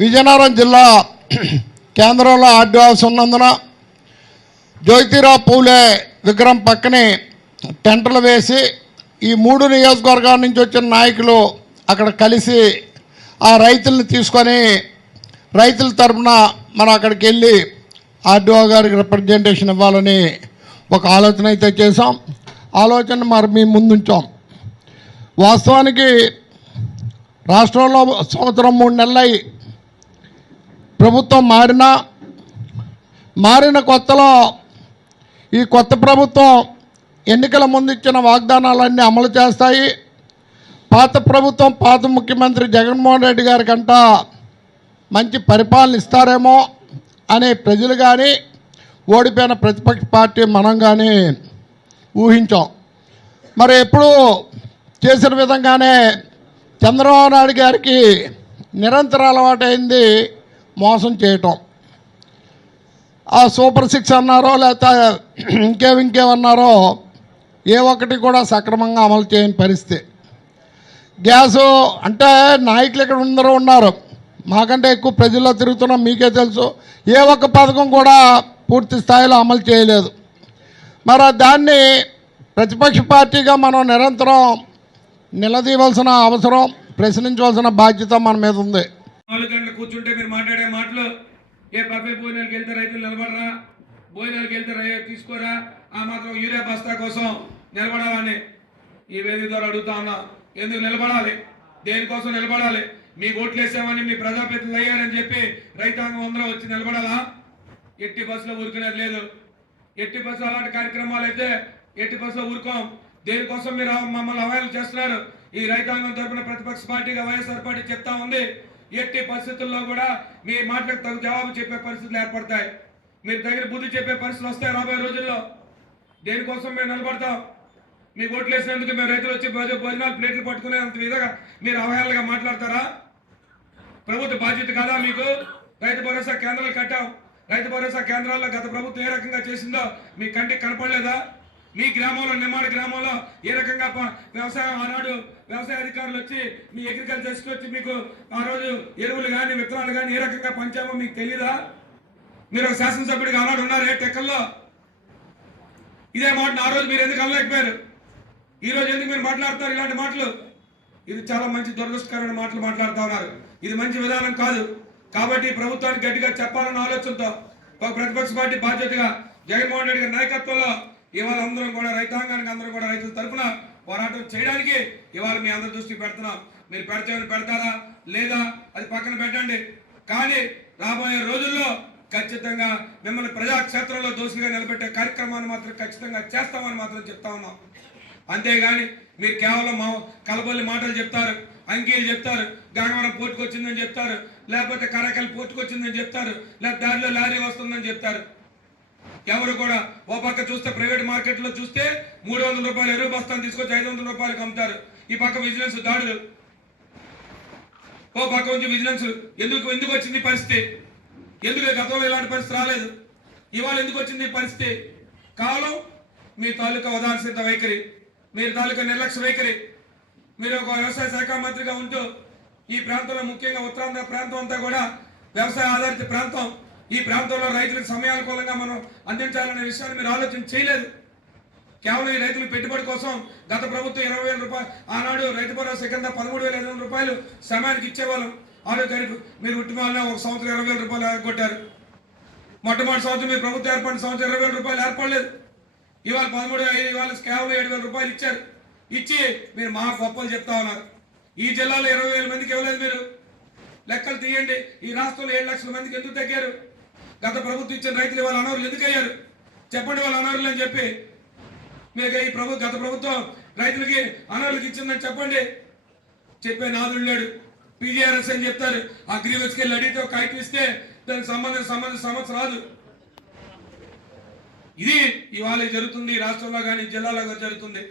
విజయనగరం జిల్లా కేంద్రంలో RD house ఉన్నందున జ్యోతిరావు పూలే విగ్రహం పక్కనే టెంటలు వేసి ఈ మూడు నియోజకవర్గాల నుంచి వచ్చిన నాయకులు అక్కడ కలిసి ఆ రైతుల్ని తీసుకొని రైతుల తరపున మనం అక్కడికి వెళ్ళి ఆర్డీఓ గారికి రిప్రజెంటేషన్ ఇవ్వాలని ఒక ఆలోచన అయితే చేసాం ఆలోచన మరి మీ ముందుంచాం. వాస్తవానికి రాష్ట్రంలో సంవత్సరం మూడు నెలలై ప్రభుత్వం మారినా మారిన కొత్తలో ఈ కొత్త ప్రభుత్వం ఎన్నికల ముందు ఇచ్చిన వాగ్దానాలన్నీ అమలు చేస్తాయి. పాత ప్రభుత్వం పాత ముఖ్యమంత్రి జగన్మోహన్ రెడ్డి గారి కంట మంచి పరిపాలన ఇస్తారేమో అనే ప్రజలు కానీ ఓడిపోయిన ప్రతిపక్ష పార్టీ మనం కానీ ఊహించాం. మరి ఎప్పుడు చేసిన విధంగానే చంద్రబాబు నాయుడు గారికి నిరంతర అలవాటైంది మోసం చేయటం. ఆ సూపర్ సిక్స్ అన్నారో లేకపోతే ఇంకేం ఇంకేమన్నారో ఏ ఒక్కటి కూడా సక్రమంగా అమలు చేయని పరిస్థితి. గ్యాసు అంటే నాయకులు ఇక్కడ అందరూ ఉన్నారు. మాకంటే ఎక్కువ ప్రజల్లో తిరుగుతున్నాం మీకే తెలుసు. ఏ ఒక్క పథకం కూడా పూర్తి స్థాయిలో అమలు చేయలేదు. మరి దాన్ని ప్రతిపక్ష పార్టీగా మనం నిరంతరం నిలదీయవలసిన అవసరం ప్రశ్నించవలసిన బాధ్యత మన మీద ఉంది నాలుగు గంటలు కూర్చుంటే మీరు మాట్లాడే మాటలు ఏ పబ్బే భోజనాలకు వెళ్తే రైతులు నిలబడరా? భోజనాలకు వెళ్తే రై తీసుకోరా? ఆ మాత్రం యూరియా బస్తా కోసం నిలబడాలని ఈ వేదిక ద్వారా అడుగుతా ఉన్నా. ఎందుకు నిలబడాలి? దేనికోసం నిలబడాలి? మీ ఓట్లు వేసామని మీ ప్రజాప్రతినిధులు అయ్యారని చెప్పి రైతాంగం అందరూ వచ్చి నిలబడాలా? ఎట్టి బస్సులో ఊరుకునేది లేదు. ఎట్టి బస్సు అలాంటి కార్యక్రమాలు అయితే ఎట్టి బస్సులో ఊరుకోం. దేనికోసం మీరు మమ్మల్ని అవైల్ చేస్తున్నారు? ఈ రైతాంగం తరపున ప్రతిపక్ష పార్టీగా వైఎస్ఆర్ పార్టీ చెప్తా ఉంది. ఎట్టి పరిస్థితుల్లో కూడా మీ మాటలకు తగు జవాబు చెప్పే పరిస్థితులు ఏర్పడతాయి. మీరు తగిన బుద్ధి చెప్పే పరిస్థితులు వస్తాయి రాబోయే రోజుల్లో. దేనికోసం మేము నిలబడతాం? మీ ఓట్లు వేసినందుకు మేము రైతులు వచ్చి భోజనాలు ప్లేట్లు పట్టుకునేంత విధంగా మీరు అవహేళనగా మాట్లాడతారా? ప్రభుత్వ బాధ్యత కాదా మీకు? రైతు భరోసా కేంద్రాలు కట్టాం. రైతు భరోసా కేంద్రాల్లో గత ప్రభుత్వం ఏ రకంగా చేసిందో మీ కంటికి కనపడలేదా? మీ గ్రామంలో నిమ్మాడు గ్రామంలో ఏ రకంగా ప- వ్యవసాయం ఆనాడు వ్యవసాయ అధికారులు వచ్చి మీ అగ్రికల్చర్స్కి వచ్చి మీకు ఆ రోజు ఎరువులు కానీ విత్తనాలు కానీ ఏ రకంగా పంచామో మీకు తెలీదా? మీరు ఒక శాసనసభ్యుడికి ఆనాడు ఉన్నారే టెక్కల్లో? ఇదే మాట ఆ రోజు మీరు ఎందుకు అనలేకపోయారు? ఈ రోజు ఎందుకు మీరు మాట్లాడతారు ఇలాంటి మాటలు? ఇది చాలా మంచి దురదృష్టకరమైన మాటలు మాట్లాడుతూ ఉన్నారు. ఇది మంచి విధానం కాదు. కాబట్టి ప్రభుత్వానికి గట్టిగా చెప్పాలన్న ఆలోచనతో ఒక ప్రతిపక్ష పార్టీ బాధ్యతగా జగన్మోహన్ రెడ్డి గారి నాయకత్వంలో ఇవాళ అందరం కూడా రైతాంగానికి అందరూ కూడా రైతుల తరఫున పోరాటం చేయడానికి ఇవాళ మీ అందరి దృష్టి పెడుతున్నాం. మీరు పెడతామని పెడతారా? లేదా అది పక్కన పెట్టండి. కానీ రాబోయే రోజుల్లో ఖచ్చితంగా మిమ్మల్ని ప్రజాక్షేత్రంలో దోషిగా నిలబెట్టే కార్యక్రమాన్ని మాత్రం ఖచ్చితంగా చేస్తామని మాత్రం చెప్తా ఉన్నాం. అంతేగాని మీరు కేవలం మా కలబొల్లి మాటలు చెప్తారు అంకీలు చెప్తారు గంగవరం పోటుకొచ్చిందని చెప్తారు లేకపోతే కరాకల్ పోటుకొచ్చిందని చెప్తారు లేకపోతే దారిలో లారీ వస్తుందని చెప్తారు. ఎవరు కూడా ఓ పక్క చూస్తే ప్రైవేట్ మార్కెట్లో చూస్తే మూడు వందల రూపాయలు ఎరువు బస్తాను తీసుకొచ్చి ఐదు వందల రూపాయలకు అమ్ముతారు. ఈ పక్క విజిలెన్స్ దాడులు. ఓ పక్క నుంచి విజిలెన్స్. ఎందుకు ఎందుకు వచ్చింది పరిస్థితి? ఎందుకు గతంలో ఇలాంటి పరిస్థితి రాలేదు? ఇవాళ ఎందుకు వచ్చింది పరిస్థితి? కాలం మీ తాలూకా ఉదాహరణ వైఖరి మీరు తాలూకా నిర్లక్ష్య వైఖరి. మీరు ఒక వ్యవసాయ శాఖ మంత్రిగా ఉంటూ ఈ ప్రాంతంలో ముఖ్యంగా ఉత్తరాంధ్ర ప్రాంతం అంతా కూడా వ్యవసాయ ఆధారిత ప్రాంతం. ఈ ప్రాంతంలో రైతులకు సమయానుకూలంగా మనం అందించాలనే విషయాన్ని మీరు ఆలోచన చేయలేదు. కేవలం ఈ రైతుల పెట్టుబడి కోసం గత ప్రభుత్వం ఇరవై వేల రూపాయలు ఆనాడు రైతు భరోసా కింద పదమూడు వేల ఐదు వందల రూపాయలు సమయానికి ఇచ్చేవాళ్ళం. ఆరోగ్యానికి మీరు ఉట్టి ఒక సంవత్సరం ఇరవై వేల రూపాయలు కొట్టారు. మొట్టమొదటి సంవత్సరం మీ ప్రభుత్వం ఏర్పడిన సంవత్సరం ఇరవై వేల రూపాయలు ఏర్పడలేదు. ఇవాళ పదమూడు ఐదు ఇవాళ కేవలం ఏడు వేల రూపాయలు ఇచ్చారు. ఇచ్చి మీరు మహా గొప్పలు చెప్తా ఉన్నారు. ఈ జిల్లాలో ఇరవై వేల మందికి ఇవ్వలేదు మీరు. లెక్కలు తీయండి. ఈ రాష్ట్రంలో ఏడు లక్షల మందికి ఎందుకు తగ్గారు? గత ప్రభుత్వం ఇచ్చిన రైతులు ఇవాళ అనర్హులు ఎందుకయ్యారు? చెప్పండి వాళ్ళ అనర్హులు అని చెప్పి. మీకు ఈ ప్రభు గత ప్రభుత్వం రైతులకి అనర్హులకి ఇచ్చిందని చెప్పండి. చెప్పే నాదుడు లేడు. పీజీఆర్ఎస్ అని చెప్తారు. ఆ గ్రీవెస్కి వెళ్ళి అడిగితే ఒక ఐటీ ఇస్తే దానికి సంబంధించిన సంబంధం సమస్య రాదు. ఇది ఇవాళ జరుగుతుంది రాష్ట్రంలో కానీ జిల్లాలో కానీ జరుగుతుంది.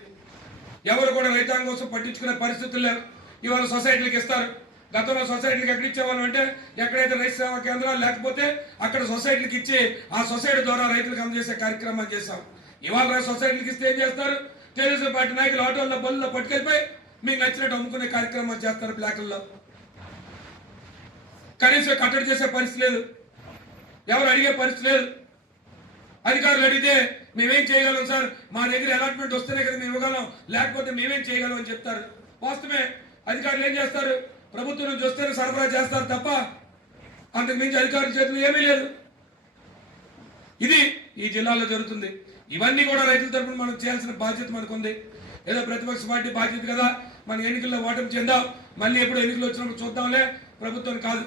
ఎవరు కూడా రైతాంగం కోసం పట్టించుకునే పరిస్థితులు లేవు. ఇవాళ సొసైటీలకు ఇస్తారు. గతంలో సొసైటీలకు ఎక్కడ ఇచ్చేవాళ్ళం అంటే ఎక్కడైతే రైతు సేవా కేంద్రాలు లేకపోతే అక్కడ సొసైటీలకు ఇచ్చి ఆ సొసైటీ ద్వారా రైతులకు అందజేసే కార్యక్రమం చేశాం. ఇవాళ రైతు సొసైటీలకు ఇస్తే ఏం చేస్తారు? తెలుగుదేశం పార్టీ నాయకులు ఆటోల్లో బళ్ళలో పట్టుకెళ్ళిపోయి మీకు నచ్చినట్టు అమ్ముకునే కార్యక్రమం చేస్తారు బ్లాకుల్లో. కనీసం కట్టడి చేసే పరిస్థితి లేదు. ఎవరు అడిగే పరిస్థితి లేదు. అధికారులు అడిగితే మేమేం చేయగలం సార్? మా దగ్గర అలాట్మెంట్ వస్తేనే కదా మేము ఇవ్వగలం. లేకపోతే మేమేం చేయగలం అని చెప్తారు. వాస్తవమే అధికారులు ఏం చేస్తారు? ప్రభుత్వం నుంచి వస్తేనే సరఫరా చేస్తారు తప్ప అంతకు మించి అధికారుల చేతులు ఏమీ లేదు. ఇది ఈ జిల్లాలో జరుగుతుంది. ఇవన్నీ కూడా రైతుల తరపున మనం చేయాల్సిన బాధ్యత మనకు ఉంది ఏదో ప్రతిపక్ష పార్టీ బాధ్యత కదా. మన ఎన్నికల్లో ఓటమి చెందాం. మళ్ళీ ఎప్పుడు ఎన్నికలు వచ్చినప్పుడు చూద్దాంలే. ప్రభుత్వం కాదు.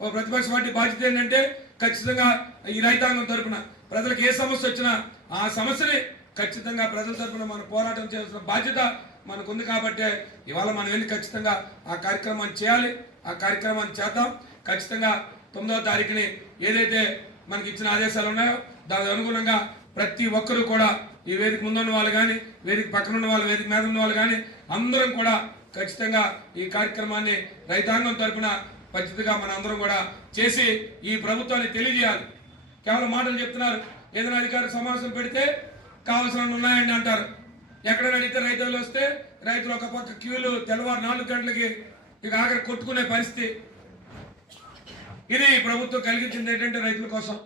ఓ ప్రతిపక్ష పార్టీ బాధ్యత ఏంటంటే ఖచ్చితంగా ఈ రైతాంగం తరపున ప్రజలకు ఏ సమస్య వచ్చినా ఆ సమస్యని ఖచ్చితంగా ప్రజల తరపున మనం పోరాటం చేయాల్సిన బాధ్యత మనకుంది కాబట్టి ఇవాళ మనం వెళ్ళి ఖచ్చితంగా ఆ కార్యక్రమాన్ని చేయాలి. ఆ కార్యక్రమాన్ని చేద్దాం. ఖచ్చితంగా తొమ్మిదవ తారీఖుని ఏదైతే మనకి ఇచ్చిన ఆదేశాలు ఉన్నాయో దానికి అనుగుణంగా ప్రతి ఒక్కరూ కూడా ఈ వేదిక ముందున్న వాళ్ళు కానీ వేదిక పక్కన ఉన్న వాళ్ళు వేదిక మీద ఉన్న వాళ్ళు కానీ అందరం కూడా ఖచ్చితంగా ఈ కార్యక్రమాన్ని రైతాంగం తరపున పద్ధతిగా మన అందరం కూడా చేసి ఈ ప్రభుత్వాన్ని తెలియజేయాలి. కేవలం మాటలు చెప్తున్నారు. ఏదైనా అధికార సమావేశం పెడితే కావాల్సిన ఉన్నాయండి అంటారు. ఎక్కడైనా అడిగితే రైతులు వస్తే రైతులు ఒక పక్క క్యూలు తెల్లవారు నాలుగు గంటలకి ఇక ఆఖరి కొట్టుకునే పరిస్థితి. ఇది ప్రభుత్వం కలిగించింది ఏంటంటే రైతుల కోసం.